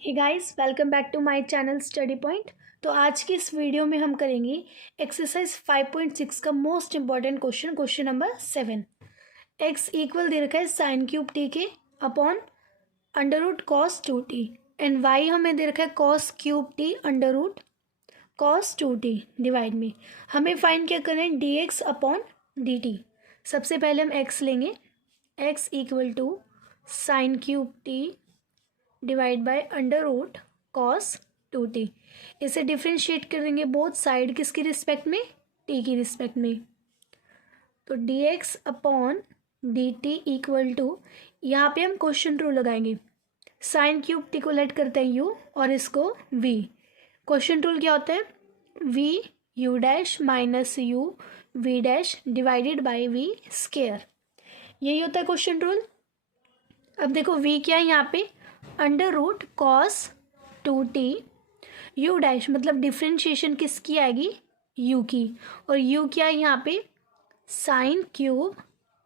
Hey guys, welcome back to my channel Study Point. तो आज की इस वीडियो में हम करेंगे एक्सरसाइज 5.6 का most important question number 7। X equal दे रखा है साइन क्यूब टी के upon under root cos 2t and y हमें दे रखा है cos cube T under root cos 2t divide में हमें फाइंड क्या करना है d x upon d t. सबसे पहले हम एक्स लेंगे, x equal to sine cube t divide by under root cos 2t। इसे डिफ्रेंशिएट कर देंगे बोथ साइड किसकी रिस्पेक्ट में, t की रिस्पेक्ट में। तो dx upon dt equal to, यहाँ पे हम क्वेश्चन रूल लगाएंगे। साइन क्यूब टी को लेट करते हैं u और इसको v। क्वेश्चन रूल क्या होता है, v u dash minus u v dash divided by v square, यही होता है क्वेश्चन रूल। अब देखो v क्या है यहाँ पे, under root cos 2t, u dash मतलब डिफ्रेंशिएशन किसकी आएगी, u की, और u क्या है यहाँ पे साइन क्यूब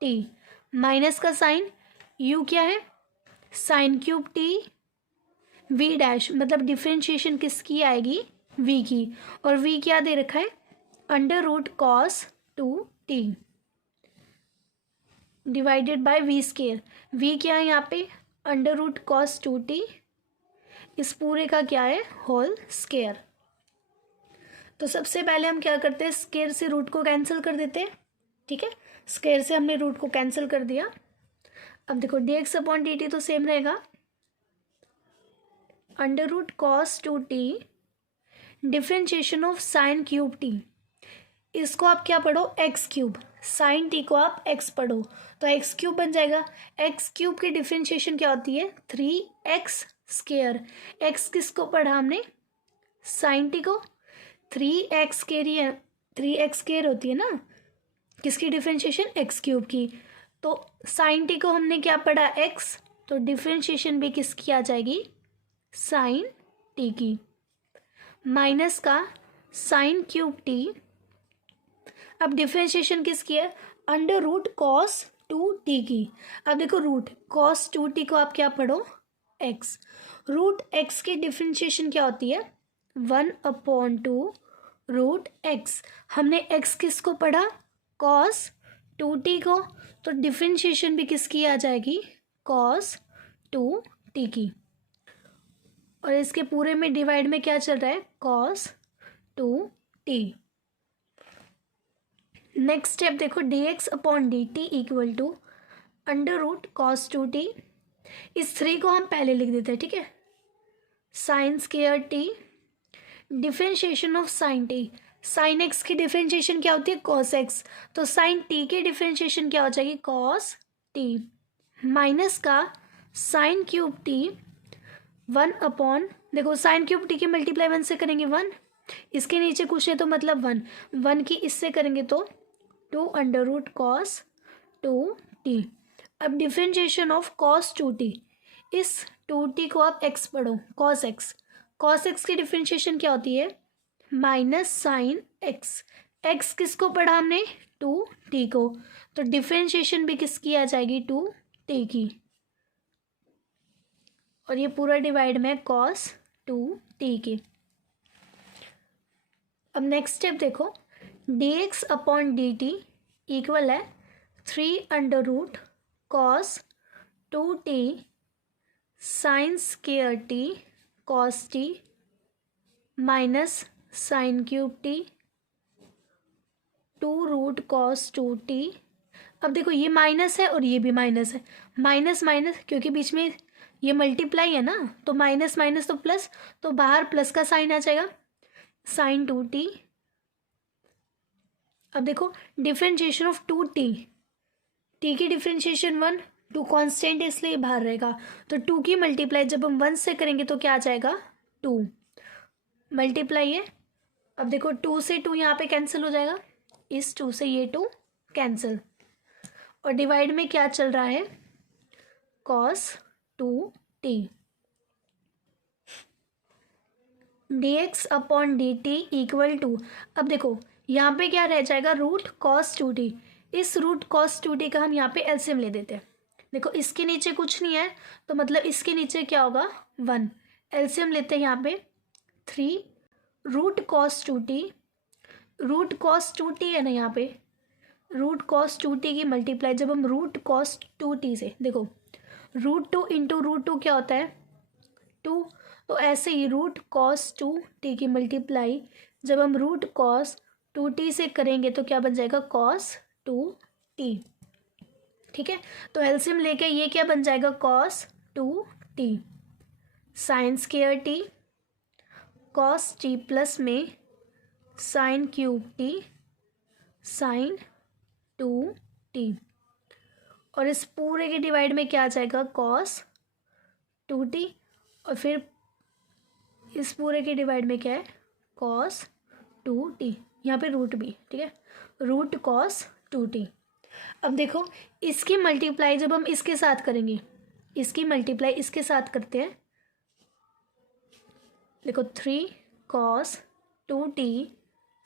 t, माइनस का साइन, u क्या है sine cube t, v dash मतलब डिफ्रेंशिएशन किसकी आएगी v की, और v क्या दे रखा है under root cos 2t divided by v square. v क्या है यहाँ पे अंडर रूट कॉस 2t, इस पूरे का क्या है होल स्केयर। तो सबसे पहले हम क्या करते हैं, स्केयर से रूट को कैंसिल कर देते हैं। ठीक है, स्केयर से हमने रूट को कैंसिल कर दिया। अब देखो dx अपॉन dt तो सेम रहेगा, under root cos 2t differentiation of sine cube t, इसको आप क्या पढ़ो एक्स क्यूब, साइन टी को आप एक्स पढ़ो तो एक्स क्यूब बन जाएगा। एक्स क्यूब की डिफ्रेंशिएशन क्या होती है 3x स्केयर, एक्स किसको पढ़ा हमने साइन टी को, 3x स्केयर होती है ना किसकी डिफ्रेंशिएशन एक्स क्यूब की, तो साइन टी को हमने क्या पढ़ा एक्स, तो डिफ्रेंशिएशन भी किसकी आ जाएगी साइन टी की, माइनस का साइन क्यूब टी। अब डिफ्रेंशिएशन किसकी है अंडर रूट कॉस 2t की। अब देखो रूट कॉस 2t को आप क्या पढ़ो x, रूट x की डिफ्रेंशिएशन क्या होती है 1/2 रूट x। हमने x किसको पढ़ा कॉस 2t को, तो डिफ्रेंशिएशन भी किसकी आ जाएगी कॉस 2t की, और इसके पूरे में डिवाइड में क्या चल रहा है कॉस 2t। नेक्स्ट स्टेप देखो dx upon dt equal to under root cos 2t, इस 3 को हम पहले लिख देते हैं। ठीक है, sine square t differentiation of sine t, sine x की डिफ्रेंशिएशन क्या होती है कॉस x, तो साइन t की डिफ्रेंशिएशन क्या हो जाएगी कॉस t, माइनस का साइन क्यूब t 1 अपॉन, देखो साइन क्यूब t की मल्टीप्लाई 1 से करेंगे 1, इसके नीचे कुछ है तो मतलब 1 की इससे करेंगे तो 2 अंडर रूट कॉस 2t। अब डिफ्रेंशिएशन ऑफ कॉस 2t, इस 2t को आप x पढ़ो कॉस x की डिफ्रेंशिएशन क्या होती है माइनस साइन x किसको पढ़ा हमने 2t को, तो डिफ्रेंशिएशन भी किसकी आ जाएगी 2t की, और ये पूरा डिवाइड में कॉस 2t की। अब नेक्स्ट स्टेप देखो dx अपॉन dt इक्वल है 3 under root cos 2t sine square t cos t minus sine cube t 2 root cos 2t। अब देखो ये माइनस है और ये भी माइनस है, माइनस माइनस क्योंकि बीच में ये मल्टीप्लाई है ना, तो माइनस माइनस तो प्लस, तो बाहर प्लस का साइन आ जाएगा साइन 2t। अब देखो डिफ्रेंशिएशन ऑफ 2t, t की डिफ्रेंशिएशन 1, 2 कांस्टेंट इसलिए बाहर रहेगा, तो 2 की मल्टीप्लाई जब हम 1 से करेंगे तो क्या आ जाएगा 2 मल्टीप्लाई है। अब देखो 2 से 2 यहाँ पे कैंसिल हो जाएगा, इस 2 से ये 2 कैंसिल, और डिवाइड में क्या चल रहा है cos 2t। dx upon dt equal to, अब देखो यहाँ पे क्या रह जाएगा रूट कॉस 2t, इस रूट कॉस 2t का हम यहाँ पे एलसीएम ले देते हैं। देखो इसके नीचे कुछ नहीं है तो मतलब इसके नीचे क्या होगा 1, एलसीएम लेते हैं यहाँ पे 3 root cos 2t, root cos 2t है ना यहाँ पे, रूट कॉस 2t की मल्टीप्लाई जब हम रूट कॉस 2t से, देखो √2 इंटू √2 क्या होता है 2, तो ऐसे ही रूट कॉस 2t की मल्टीप्लाई जब हम रूट कॉस 2t से करेंगे तो क्या बन जाएगा कॉस 2t। ठीक है, तो एलसीएम लेके ये क्या बन जाएगा cos 2t sine square t cos t plus में sine cube t sine 2t, और इस पूरे के डिवाइड में क्या आ जाएगा कॉस 2t, और फिर इस पूरे के डिवाइड में क्या है कॉस 2t, यहाँ पे रूट भी, ठीक है रूट कॉस 2t। अब देखो इसकी मल्टीप्लाई जब हम इसके साथ करेंगे, इसकी मल्टीप्लाई इसके साथ करते हैं, देखो 3 cos 2t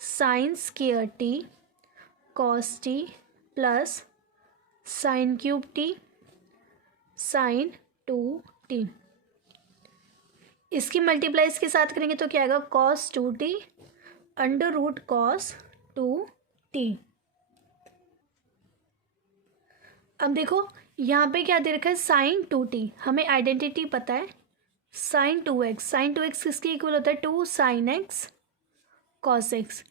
sine square t cos t plus sine cube t sine 2t, इसकी मल्टीप्लाई इसके साथ करेंगे तो क्या आएगा cos 2t under root cos 2t। अब देखो यहाँ पे क्या दे रखा है साइन 2t, हमें आइडेंटिटी पता है साइन 2x, साइन 2x किसके इक्वल होता है 2 साइन x कॉस x,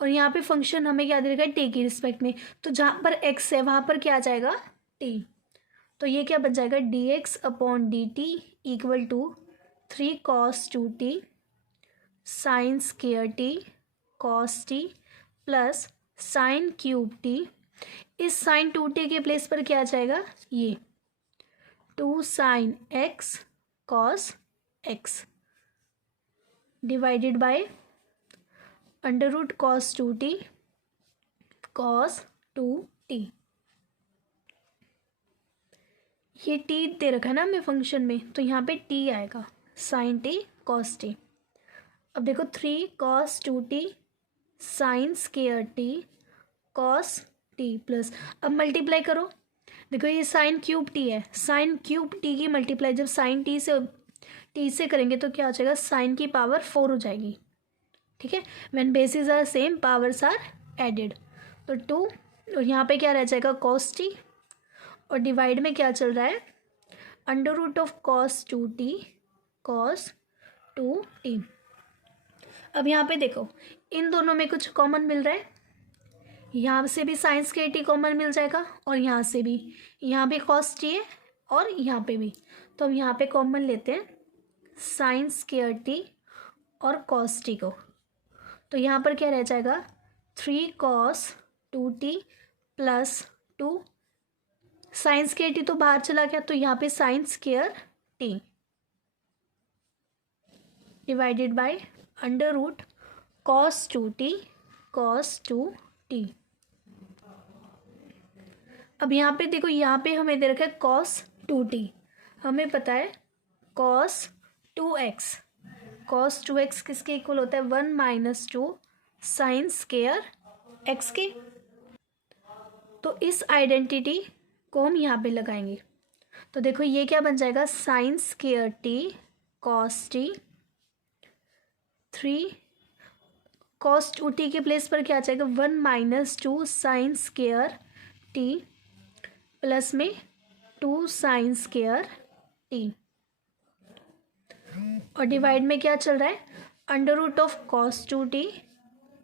और यहाँ पे फंक्शन हमें क्या दे रखा है t की रिस्पेक्ट में, तो जहाँ पर x है वहाँ पर क्या आ जाएगा t, तो ये क्या बन जाएगा dx upon dt equal to 3 cos 2t sine square t cos t plus sine cube t, इस साइन 2t के प्लेस पर क्या आ जाएगा ये 2 sine x cos x divided by under root cos 2t cos 2t, ये t दे रखा है ना हमें फंक्शन में, तो यहाँ पे t आएगा साइन t कॉस t। अब देखो 3 cos 2t sine square t cos t plus, अब मल्टीप्लाई करो, देखो ये साइन क्यूब t है, साइन क्यूब t की मल्टीप्लाई जब साइन t से करेंगे तो क्या हो जाएगा साइन की पावर 4 हो जाएगी। ठीक है, when bases are same powers are added, तो 2 और यहाँ पे क्या रह जाएगा कॉस t, और डिवाइड में क्या चल रहा है under root of cos 2t cos 2t। अब यहाँ पे देखो इन दोनों में कुछ कॉमन मिल रहा है, यहाँ से भी साइन स्क्वायर t कॉमन मिल जाएगा, और यहाँ से भी, यहाँ भी कॉस t है और यहाँ पे भी, तो हम यहाँ पे कॉमन लेते हैं साइन स्क्वायर t और कॉस t को, तो यहाँ पर क्या रह जाएगा 3 cos 2t plus 2 sine square t तो बाहर चला गया, तो यहाँ पे sine square t divided by under root cos 2t cos 2t। अब यहाँ पे देखो यहाँ पे हमें दे रखा है कॉस 2t, हमें पता है कॉस 2x, कॉस 2x किसके इक्वल होता है 1 माइनस 2 साइन स्क्वायर x के, तो इस आइडेंटिटी को हम यहाँ पे लगाएंगे, तो देखो ये क्या बन जाएगा sine square t cos t, 3 cos 2t के प्लेस पर क्या आ जाएगा 1 minus 2 sine square t plus में 2 साइन स्क्वायर t, और डिवाइड में क्या चल रहा है under root of cos 2t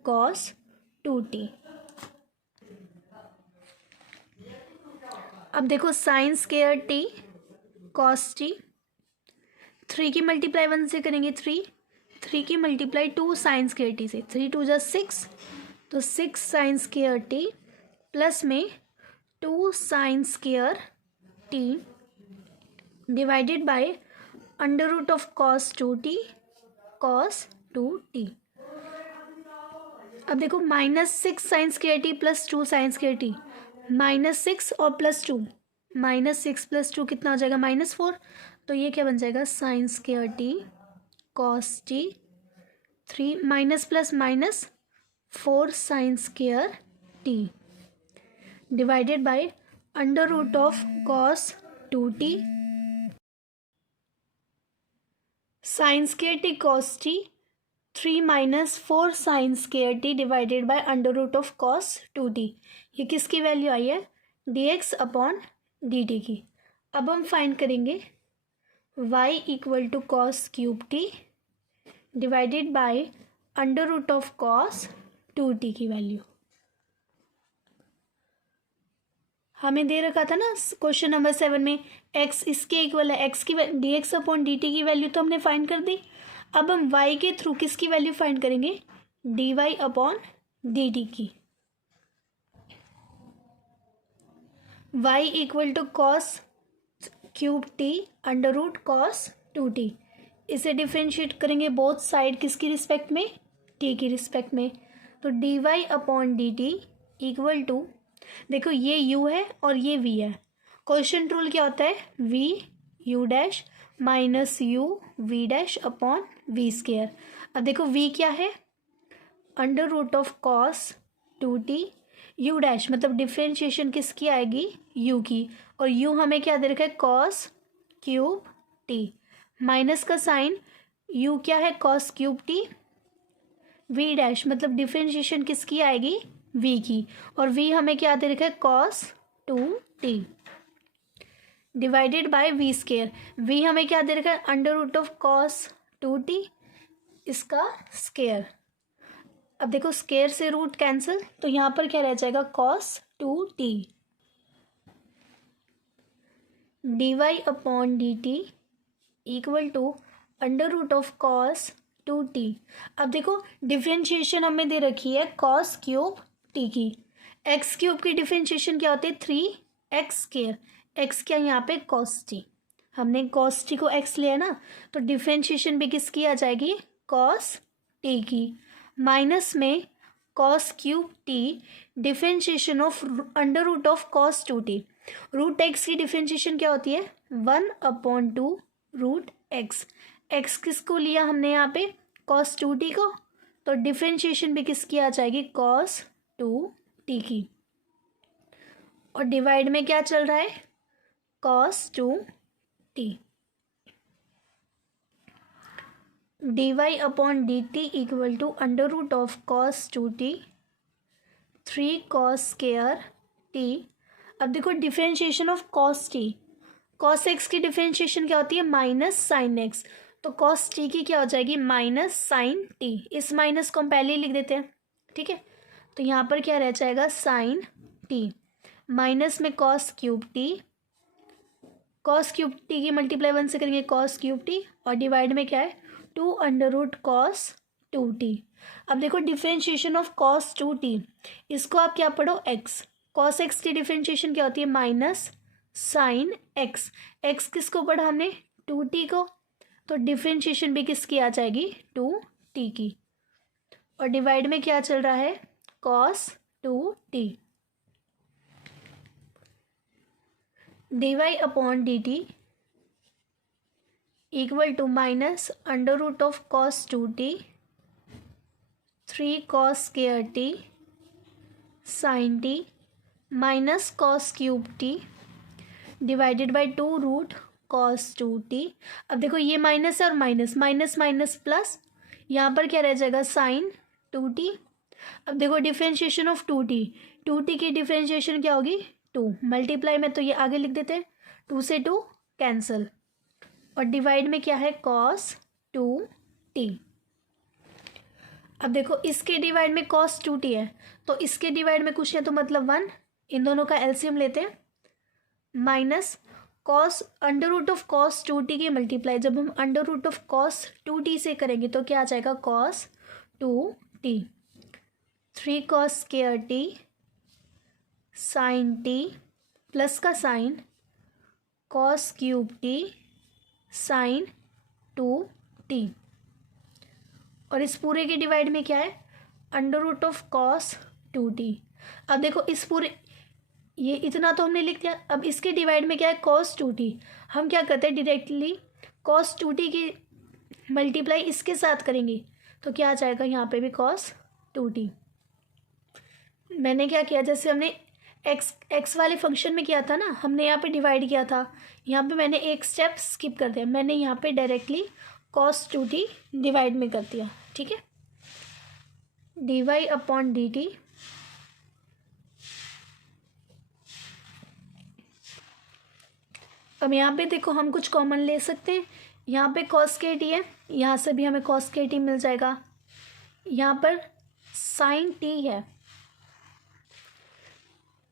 cos 2t। अब देखो sine square t cos t, 3 की मल्टीप्लाई 1 से करेंगे 3 की मल्टीप्लाई 2 साइन स्क्वायर t से, 3 2 जा 6, तो 6 साइन स्क्वायर t प्लस में 2 sine square t divided by under root of cos 2t cos 2t। अब देखो -6 sine square T plus 2 sine square T, -6 और +2, -6 + 2 कितना हो जाएगा -4, तो ये क्या बन जाएगा sine square T cos T 3 minus plus minus 4 sine square T divided by under root of cos 2t sine square T cos T 3 minus 4 sine square T divided by under root of cos 2t। ये किसकी value आई है? dx upon dt की। अब हम find करेंगे y equal to cos cube T divided by under root of cos 2t की value. हमें दे रखा था ना क्वेश्चन नंबर 7 में x इसके इक्वल है, x की dx अपॉन dt की वैल्यू तो हमने फाइंड कर दी। अब हम y के थ्रू किसकी वैल्यू फाइंड करेंगे? dy अपॉन dt की। y equal to cos cube T under root cos 2t। इसे डिफ्रेंशिएट करेंगे बोथ साइड किसकी रिस्पेक्ट में? t की रिस्पेक्ट में। तो dy upon dt equal to, देखो ये u है और ये v है। क्वेश्चन रूल क्या होता है? v u dash minus u v dash upon v square. अब देखो v क्या है? Under root of cos 2t u dash मतलब डिफ्रेंशिएशन किसकी आएगी? u की। और u हमें क्या दे रखा है? Cos cube t। माइनस का साइन u क्या है? Cos cube t। v dash मतलब डिफ्रेंशिएशन किसकी आएगी? v की। और v हमें क्या दे रखा है? Cos 2t divided by v square. v हमें क्या दे रखा है? Under root of cos 2t इसका स्क्वायर। अब देखो स्क्वायर से रूट कैंसिल, तो यहाँ पर क्या रह जाएगा? Cos 2t। dy upon dt equal to under root of cos 2t। अब देखो डिफ्रेंशिएशन हमें दे रखी है कॉस क्यूब t की। एक्स क्यूब की डिफ्रेंशिएशन क्या होती है? 3x square. एक्स क्या यहाँ पे? Cos t. हमने कॉस टी को एक्स लिया ना, तो डिफ्रेंशिएशन भी किसकी आ जाएगी? कॉस टी की। माइनस में cos cube t differentiation of under root of cos 2t। Root x की डिफ्रेंशिएशन क्या होती है? 1/2 रूट एक्स। एक्स किसको लिया हमने यहाँ पे? कॉस 2t को। तो डिफ्रेंशिएशन भी किसकी आ जाएगी? कॉस 2t की। और डिवाइड में क्या चल रहा है? Cos 2t। dy upon dt equal to under root of cos 2t 3 cos square t। अब देखो differentiation of cos t, cos x की डिफ्रेंशिएशन क्या होती है? Minus sine x. तो कॉस टी की क्या हो जाएगी? Minus sine t. इस माइनस को हम पहले ही लिख देते हैं, ठीक है। तो यहाँ पर क्या रह जाएगा? साइन टी माइनस में cos cube T. Cos cube T की मल्टीप्लाई 1 से करेंगे कॉस क्यूब टी, और डिवाइड में क्या है? 2 अंडर रूट कॉस 2t। अब देखो डिफ्रेंशिएशन ऑफ कॉस 2t, इसको आप क्या पढ़ो? x। कॉस एक्स की डिफ्रेंशिएशन क्या होती है? Minus sine x. एक्स किसको पढ़ा हमने? 2t को। तो डिफ्रेंशिएशन भी किसकी आ जाएगी? 2t की। और डिवाइड में क्या चल रहा है? Cos 2t। dy upon dt equal to minus under root of cos 2t 3 cos square t sine t minus cos cube t divided by 2 root cos 2t। अब देखो ये माइनस है और माइनस, माइनस माइनस प्लस, यहाँ पर क्या रह जाएगा? Sign 2t। अब देखो डिफ्रेंशिएशन ऑफ 2t, 2t की डिफ्रेंशिएशन क्या होगी? 2। मल्टीप्लाई में तो ये आगे लिख देते हैं, 2 से 2 कैंसल। और डिवाइड में क्या है? Cos 2t। अब देखो इसके डिवाइड में कॉस 2t है, तो इसके डिवाइड में कुछ है तो मतलब 1। इन दोनों का एलसीएम लेते हैं। Minus cos under root of cos 2t की मल्टीप्लाई जब हम under root of cos 2t से करेंगे तो क्या आ जाएगा? Cos 2t 3 cos square t sine t plus का sine cos cube t sine 2t। और इस पूरे के डिवाइड में क्या है? Under root of cos 2t। अब देखो इस पूरे, ये इतना तो हमने लिख दिया। अब इसके डिवाइड में क्या है? Cos 2t। हम क्या करते हैं? डायरेक्टली कॉस 2t की मल्टीप्लाई इसके साथ करेंगे तो क्या आ जाएगा? यहाँ पे भी कॉस 2t। मैंने क्या किया? जैसे हमने एक्स वाले फंक्शन में किया था ना, हमने यहाँ पे डिवाइड किया था, यहाँ पे मैंने एक स्टेप स्किप कर दिया। मैंने यहाँ पे directly cos two t divide में कर दिया, ठीक है। D y upon d t अब यहाँ पे देखो हम कुछ कॉमन ले सकते हैं। यहाँ पे कॉस के टी है, यहाँ से भी हमें कॉस के टी मिल जाएगा। यहाँ पर साइन टी है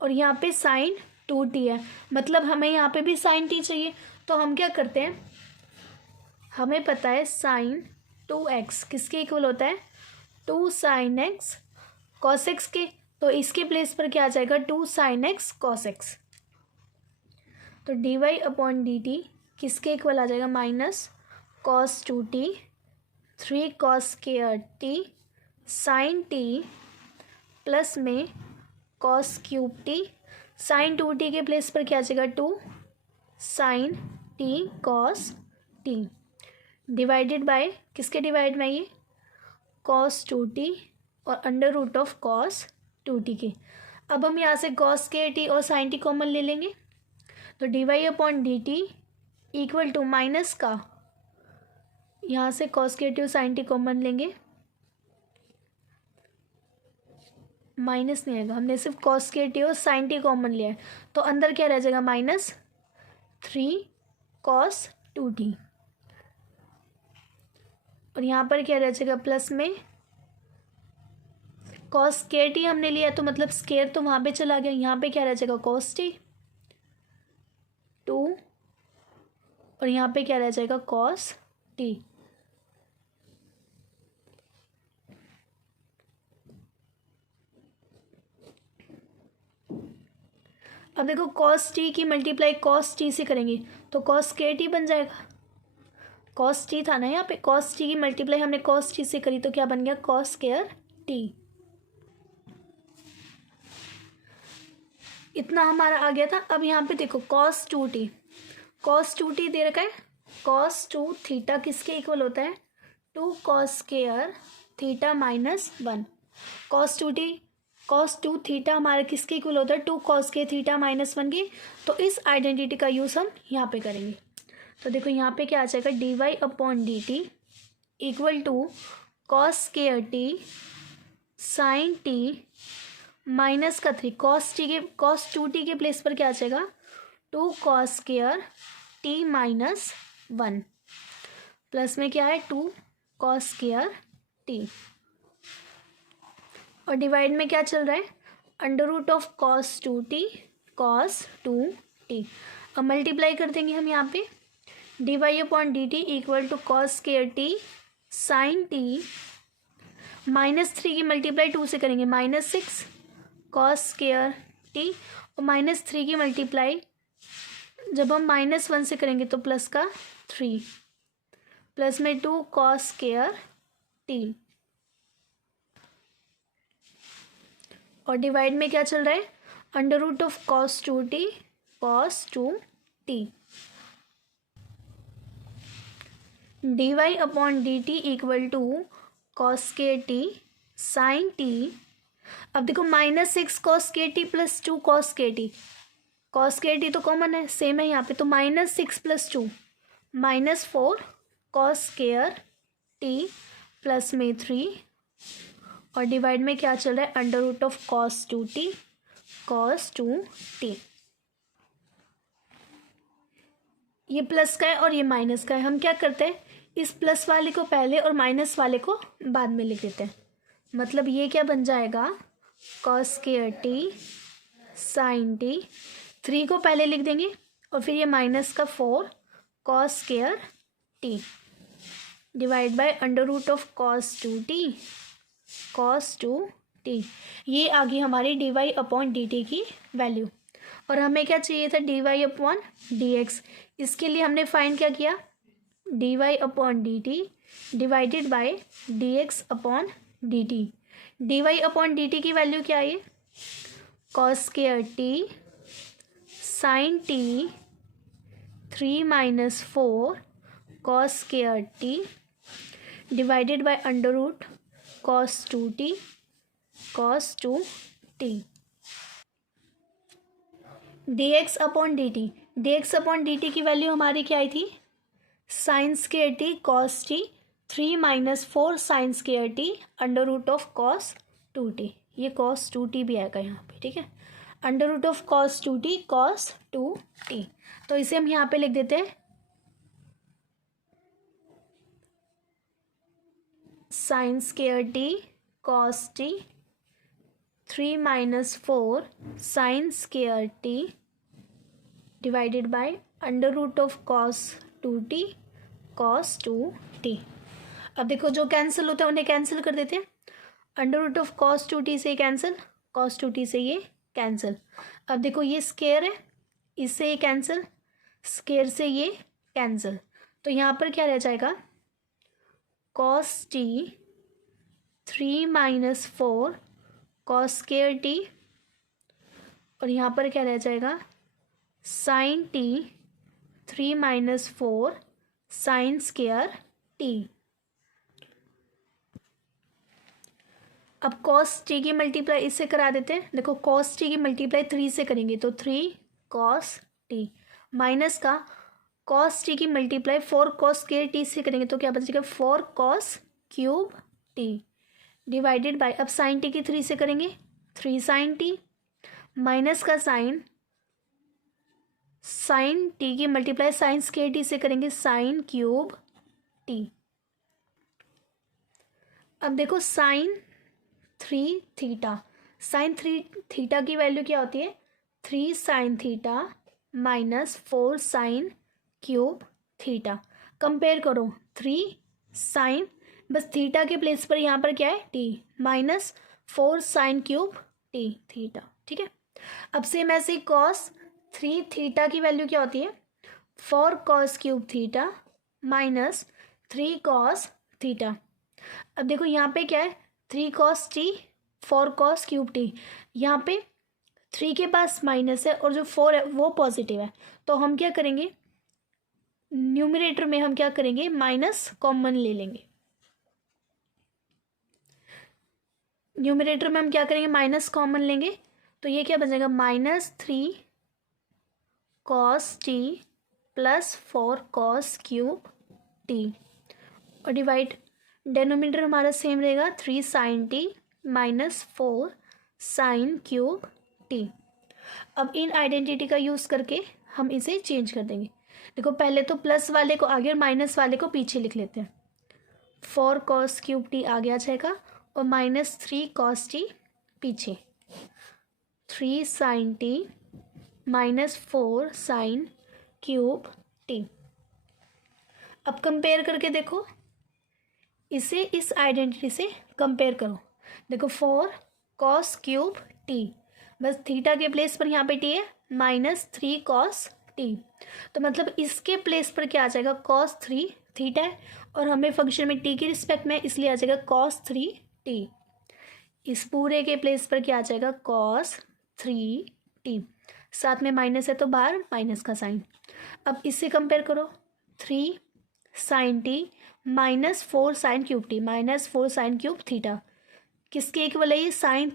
और यहाँ पे साइन टू टी है, मतलब हमें यहाँ पे भी साइन टी चाहिए। तो हम क्या करते हैं, हमें पता है साइन टू एक्स किसके इक्वल होता है, two sine x cos x के। तो इसके प्लेस पर क्या आ जाएगा, two sine x cos x. तो d y upon d t किसके इक्वल आ जाएगा, minus cos two t three cos square t sine t plus में cos cube t. Sine two t के प्लेस पर क्या आ जाएगा, two sine t cos t divided bye किसके डिवाइड में, ये कॉस टू टी और under root of cos two t के। अब हम यहाँ से कॉस के टी और साइन टी कॉमन ले लेंगे। तो d y upon d t equal to minus का, यहाँ से कॉस के टी और साइन टी कॉमन लेंगे, माइनस नहीं आएगा, हमने सिर्फ कॉस के टी और साइन टी कॉमन लिया है। तो अंदर क्या रह जाएगा, minus three cos two t और यहाँ पर क्या रह जाएगा, प्लस में कॉस के टी हमने लिया तो मतलब स्केयर तो वहाँ पे चला गया। यहाँ पे क्या रह जाएगा, कॉस टी टू और यहाँ पे क्या रह जाएगा, कॉस टी। अब देखो कॉस टी की मल्टीप्लाई कॉस टी से करेंगे तो कॉस के टी बन जाएगा। कॉस टी था ना यहाँ पे, कॉस टी की मल्टीप्लाई हमने कॉस टी से करी तो क्या बन गया, कॉस स्क्वायर टी। इतना हमारा आ गया था। अब यहाँ पे देखो cos two t, cos two t दे रखा है, कॉस टू थीटा किसके इक्वल होता है, two cos square theta minus one. Cos two theta हमारे किसके इक्वल होता है, टू कॉस के थीटा माइनस वन के। तो इस आइडेंटिटी का यूज़ हम यहाँ पे करेंगे। तो देखो यहाँ पे क्या आ जाएगा, d y upon d t equal to cos square t sine t minus का थ्री, कॉस टू टी के प्लेस पर क्या आ जाएगा, two cos square t minus one plus में क्या है, टू कॉस स्क्वायर टी और डिवाइड में क्या चल रहा है, under root of cos two t. अब मल्टीप्लाई कर देंगे हम यहाँ पे, d y upon d t equal to cos square t sine t minus three की मल्टीप्लाई टू से करेंगे, minus six cos square t और माइनस थ्री की मल्टीप्लाई जब हम माइनस वन से करेंगे तो प्लस का थ्री प्लस में टू कॉस स्क्वायर टी और डिवाइड में क्या चल रहा है, under root of cos two t. D y upon d t equal to cos के टी साइन टी। अब देखो माइनस सिक्स कॉस के टी प्लस टू कॉस के टी तो कॉमन है, सेम है यहाँ पे। तो minus six plus two minus four cos square T plus में थ्री और डिवाइड में क्या चल रहा है, under root of cos two t. ये प्लस का है और ये माइनस का है। हम क्या करते हैं, इस प्लस वाले को पहले और माइनस वाले को बाद में लिख देते हैं। मतलब ये क्या बन जाएगा, cos square t sine t, three को पहले लिख देंगे और फिर ये माइनस का four cos square t divide by under root of cos two t. ये आ गई हमारी d y upon d t की वैल्यू। और हमें क्या चाहिए था, d y upon d x. इसके लिए हमने फाइंड क्या किया, d y upon d t divided by d x upon d T. D y upon d t की वैल्यू क्या है, cos square t sine t three minus four cos square T divided by under root cos two t. D x upon d t की value हमारी क्या आई थी, sine square T cos T, 3 minus 4 sine square t under root of cos 2t। ये cos 2t भी आएगा यहाँ पे, ठीक है। Under root of cos 2t cos 2t, तो इसे हम यहाँ पे लिख देते हैं sine square T cos T, 3 minus 4 sine square T divided by under root of cos 2t cos 2t। अब देखो जो कैंसिल होता है उन्हें कैंसिल कर देते हैं। Under root of cos 2t से कैंसिल, कॉस 2t से ये कैंसिल। अब देखो ये स्क्वायर है, इससे ये कैंसिल, स्क्वायर से ये कैंसिल, तो यहाँ पर क्या रह जाएगा cos T 3 minus 4 cos square t, और यहाँ पर क्या रह जाएगा sine t 3 minus 4 sine square t. अब कॉस टी की मल्टीप्लाई इससे करा देते हैं। देखो कॉस टी की मल्टीप्लाई 3 से करेंगे तो 3 कॉस टी, माइनस का कॉस टी की मल्टीप्लाई 4 कॉस स्क्वायर टी से करेंगे तो क्या बचेगा 4 cos cube T divided bye, अब साइन टी की 3 से करेंगे 3 साइन टी, माइनस का साइन साइन टी की मल्टीप्लाई साइन स्क्वायर टी से करेंगे साइन क्यूब टी। अब देखो साइन 3 थीटा, साइन 3 थीटा की वैल्यू क्या होती है 3 sine theta minus 4 sine cube theta. Compare करो 3 साइन, बस थीटा के प्लेस पर यहाँ पर क्या है T, minus 4 sine cube T theta, ठीक है। अब सेम ऐसे ही कॉस 3 थीटा की वैल्यू क्या होती है 4 cos cube theta minus 3 cos theta. अब देखो यहाँ पे क्या है 3 cos T 4 cos cube T, यहाँ पे 3 के पास माइनस है और जो 4 है वो पॉजिटिव है, तो हम क्या करेंगे न्यूमरेटर में हम क्या करेंगे माइनस कॉमन ले लेंगे। न्यूमरेटर में हम क्या करेंगे माइनस कॉमन लेंगे, तो ये क्या बचेगा -3 cos t plus 4 cos cube t, और डिवाइड डेनोमिनेटर हमारा सेम रहेगा 3 sine t minus 4 sine cube t. अब इन आइडेंटिटी का यूज़ करके हम इसे चेंज कर देंगे। देखो पहले तो प्लस वाले को आगे और माइनस वाले को पीछे लिख लेते हैं। 4 कॉस क्यूब टी आगे आ जाएगा और -3 कॉस टी पीछे, 3 sine t minus 4 sine cube t. अब कंपेयर करके देखो, इसे इस आइडेंटिटी से कंपेयर करो। देखो 4 कॉस क्यूब टी, बस थीटा के प्लेस पर यहाँ पे टी है -3 कॉस टी, तो मतलब इसके प्लेस पर क्या आ जाएगा cos 3 थीटा है, और हमें फंक्शन में टी की रिस्पेक्ट में इसलिए आ जाएगा cos 3 टी। इस पूरे के प्लेस पर क्या आ जाएगा cos 3 टी, साथ में माइनस है तो बाहर माइनस का साइन। अब इससे कंपेयर करो 3 sine t minus 4 sine cube t, -4 sine cube theta किसके इक्वल है ये साइन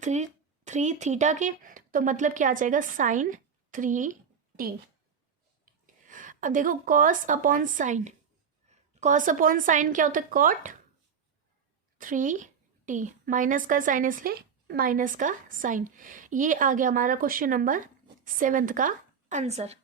3 थीटा के, तो मतलब क्या आ जाएगा साइन 3 टी। अब देखो cos upon sine, cos upon sine क्या होता है कॉट 3 टी, माइनस का साइन इसलिए माइनस का साइन। ये आ गया हमारा क्वेश्चन नंबर 7 का आंसर।